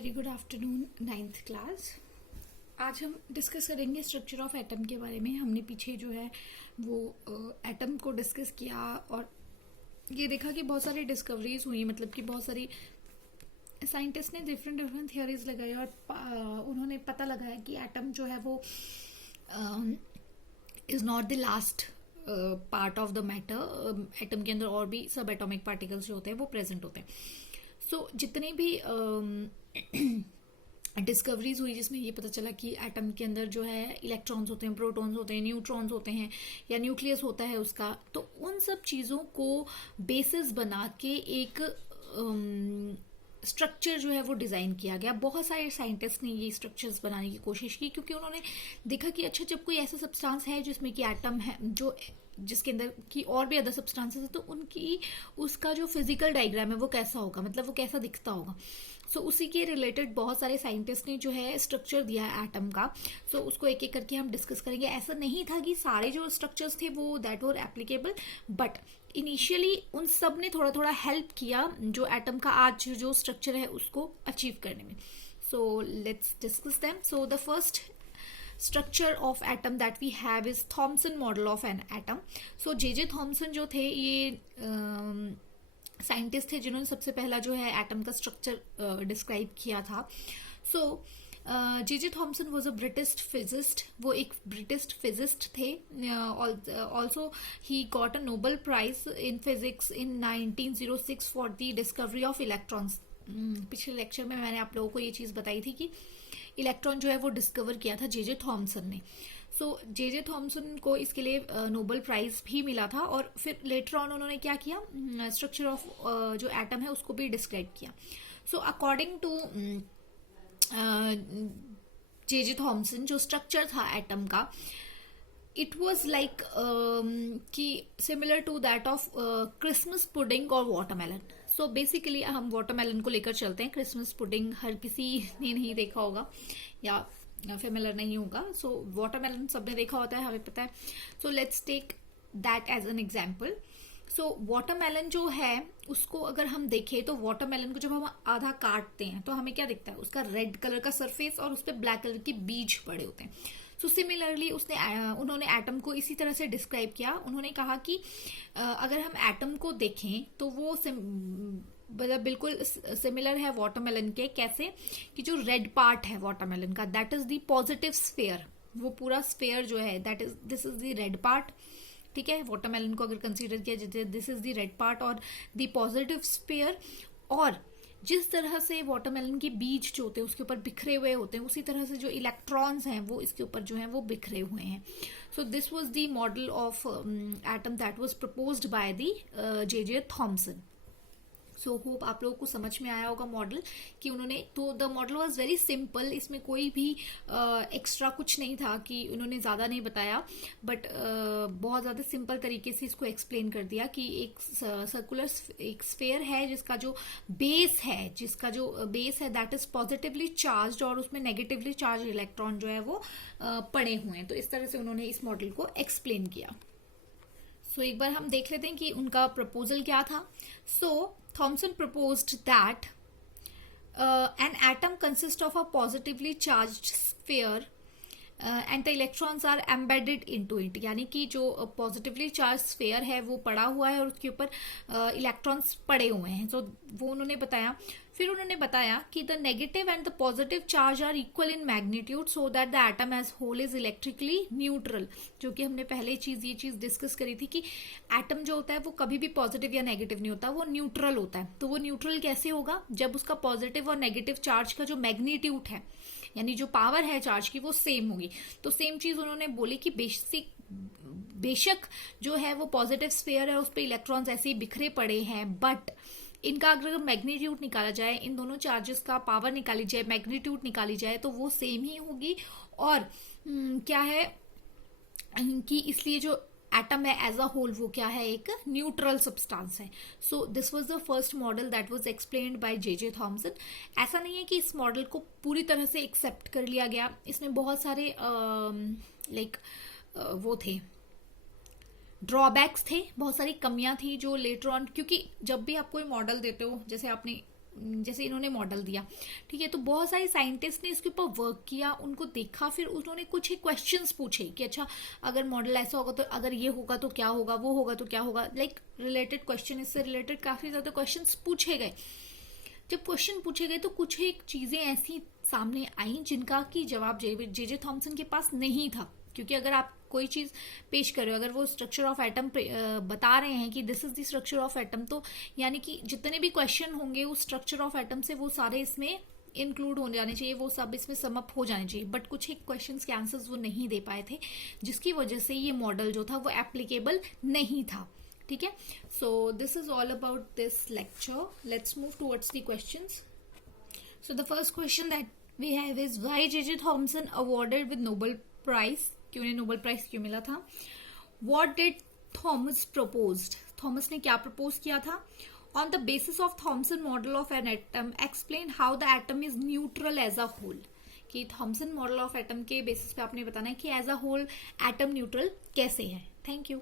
Very good afternoon ninth class. आज हम discuss करेंगे स्ट्रक्चर ऑफ एटम के बारे में। हमने पीछे जो है वो एटम को डिस्कस किया और ये देखा कि बहुत सारी डिस्कवरीज हुई, मतलब कि बहुत सारी साइंटिस्ट ने डिफरेंट डिफरेंट थियोरीज लगाई और उन्होंने पता लगाया कि एटम जो है वो is not the last part of the matter. Atom के अंदर और भी सब एटॉमिक पार्टिकल्स जो होते हैं वो प्रेजेंट होते हैं। सो जितने भी डिस्कवरीज हुई जिसमें ये पता चला कि एटम के अंदर जो है इलेक्ट्रॉन्स होते हैं, प्रोटॉन्स होते हैं, न्यूट्रॉन्स होते हैं या न्यूक्लियस होता है उसका, तो उन सब चीज़ों को बेसिस बना के एक स्ट्रक्चर जो है वो डिज़ाइन किया गया। बहुत सारे साइंटिस्ट ने ये स्ट्रक्चर्स बनाने की कोशिश की क्योंकि उन्होंने देखा कि अच्छा, जब कोई ऐसा सब्सटेंस है जिसमें कि एटम है, जो जिसके अंदर की और भी अदर सब्सटेंसेस है, तो उनकी उसका जो फिजिकल डायग्राम है वो कैसा होगा, मतलब वो कैसा दिखता होगा। सो उसी के रिलेटेड बहुत सारे साइंटिस्ट ने जो है स्ट्रक्चर दिया है एटम का। सो उसको एक एक करके हम डिस्कस करेंगे। ऐसा नहीं था कि सारे जो स्ट्रक्चर्स थे वो that were applicable, but initially उन सब ने थोड़ा थोड़ा हेल्प किया जो एटम का आज जो स्ट्रक्चर है उसको अचीव करने में। So let's discuss them. So the first structure of atom that we have is Thomson model of an atom. So J.J. Thomson जो थे ये साइंटिस्ट थे जिन्होंने सबसे पहला जो है एटम का स्ट्रक्चर डिस्क्राइब किया था। So J.J. Thomson was a British physicist. वो एक ब्रिटिश फिजिस्ट थे। Also he got a Nobel prize in physics in 1906 for the discovery of electrons. पिछले लेक्चर में मैंने आप लोगों को ये चीज़ बताई थी कि इलेक्ट्रॉन जो है वो डिस्कवर किया था J.J. थॉमसन ने। सो J.J. थॉमसन को इसके लिए नोबेल प्राइज भी मिला था और फिर लेटर ऑन उन्होंने क्या किया, स्ट्रक्चर ऑफ जो एटम है उसको भी डिस्क्राइब किया। So according to J.J. Thomson जो स्ट्रक्चर था एटम का, इट वॉज लाइक कि similar to that of Christmas pudding और वाटरमेलन। सो बेसिकली हम वाटरमेलन को लेकर चलते हैं। क्रिसमस पुडिंग हर किसी ने नहीं देखा होगा या फेमिलर नहीं होगा। सो वाटरमेलन सबने देखा होता है, हमें पता है। So let's take that as an example. So watermelon जो है उसको अगर हम देखें तो वाटरमेलन को जब हम आधा काटते हैं तो हमें क्या दिखता है, उसका रेड कलर का सरफेस और उस पर ब्लैक कलर के बीज पड़े होते हैं। सो सिमिलरली उन्होंने एटम को इसी तरह से डिस्क्राइब किया। उन्होंने कहा कि अगर हम एटम को देखें तो वो मतलब बिल्कुल सिमिलर है वाटरमेलन के। कैसे कि जो रेड पार्ट है वाटरमेलन का, that is the positive sphere. वो पूरा स्फेयर जो है this is the red part. ठीक है, वाटरमेलन को अगर कंसीडर किया जाए this is the red part और द पॉजिटिव स्फेयर। और जिस तरह से वाटरमेलन के बीज जो होते हैं उसके ऊपर बिखरे हुए होते हैं, उसी तरह से जो इलेक्ट्रॉन्स हैं वो इसके ऊपर जो हैं वो बिखरे हुए हैं। So this was the model of atom that was proposed by the J.J. Thomson. So hope आप लोगों को समझ में आया होगा मॉडल कि उन्होंने, तो the model was very simple. इसमें कोई भी एक्स्ट्रा कुछ नहीं था कि उन्होंने ज़्यादा नहीं बताया, बट बहुत ज़्यादा सिंपल तरीके से इसको एक्सप्लेन कर दिया कि एक सर्कुलर एक स्फेयर है जिसका जो बेस है दैट इज पॉजिटिवली चार्ज और उसमें नेगेटिवली चार्ज इलेक्ट्रॉन जो है वो पड़े हुए हैं। तो इस तरह से उन्होंने इस मॉडल को एक्सप्लेन किया। सो एक बार हम देख लेते हैं कि उनका प्रपोजल क्या था। सो Thomson proposed that an atom consists of a positively charged sphere and the electrons are embedded into it। यानी कि जो पॉजिटिवली चार्ज स्फेयर है वो पड़ा हुआ है और उसके ऊपर इलेक्ट्रॉन्स पड़े हुए हैं। तो वो उन्होंने बताया। फिर उन्होंने बताया कि the negative and the positive charge are equal in magnitude so that the atom as whole is electrically neutral. जो कि हमने पहले ये चीज डिस्कस करी थी कि एटम जो होता है वो कभी भी पॉजिटिव या नेगेटिव नहीं होता, वो न्यूट्रल होता है। तो वो न्यूट्रल कैसे होगा, जब उसका पॉजिटिव और नेगेटिव चार्ज का जो मैग्नीट्यूड है यानी जो पावर है चार्ज की वो सेम होगी। तो सेम चीज उन्होंने बोली कि बेशक जो है वो पॉजिटिव स्फेयर है उस पर इलेक्ट्रॉन्स ऐसे ही बिखरे पड़े हैं, बट इनका अगर मैग्नीट्यूड निकाला जाए, इन दोनों चार्जेस का पावर निकाली जाए, मैग्नीट्यूड निकाली जाए तो वो सेम ही होगी। और क्या है कि इसलिए जो एटम है एज अ होल वो क्या है, एक न्यूट्रल सब्सटेंस है। So this was the first model that was explained by J.J. Thomson. ऐसा नहीं है कि इस मॉडल को पूरी तरह से एक्सेप्ट कर लिया गया, इसमें बहुत सारे वो थे, ड्रॉबैक्स थे, बहुत सारी कमियां थी जो लेटर ऑन, क्योंकि जब भी आप कोई मॉडल देते हो, जैसे आपने जैसे इन्होंने मॉडल दिया, ठीक है, तो बहुत सारे साइंटिस्ट ने इसके ऊपर वर्क किया, उनको देखा, फिर उन्होंने कुछ ही क्वेश्चंस पूछे कि अच्छा अगर मॉडल ऐसा होगा तो, अगर ये होगा तो क्या होगा, वो होगा तो क्या होगा, लाइक रिलेटेड क्वेश्चन, इससे रिलेटेड काफी ज्यादा क्वेश्चन पूछे गए। जब क्वेश्चन पूछे गए तो कुछ एक चीजें ऐसी सामने आई जिनका की जवाब जे थॉमसन के पास नहीं था, क्योंकि अगर आप कोई चीज पेश कर रहे हो, अगर वो स्ट्रक्चर ऑफ एटम बता रहे हैं कि this is the structure of atom, तो यानी कि जितने भी क्वेश्चन होंगे उस स्ट्रक्चर ऑफ एटम से वो सारे इसमें इंक्लूड हो जाने चाहिए, वो सब इसमें सम अप हो जाने चाहिए, बट कुछ एक क्वेश्चंस के आंसर्स वो नहीं दे पाए थे, जिसकी वजह से ये मॉडल जो था वो एप्लीकेबल नहीं था, ठीक है। So this is all about this lecture, let's move towards the questions. So the first question that we have is why J Thomson awarded with Nobel prize, कि उन्हें नोबेल प्राइज क्यों मिला था। What did Thomas proposed, Thomas ने क्या propose किया था। On the basis of Thomson model of an atom explain how the atom is neutral as a whole, कि थॉमसन मॉडल ऑफ एटम के बेसिस पे आपने बताना है कि as a whole atom neutral कैसे है। Thank you.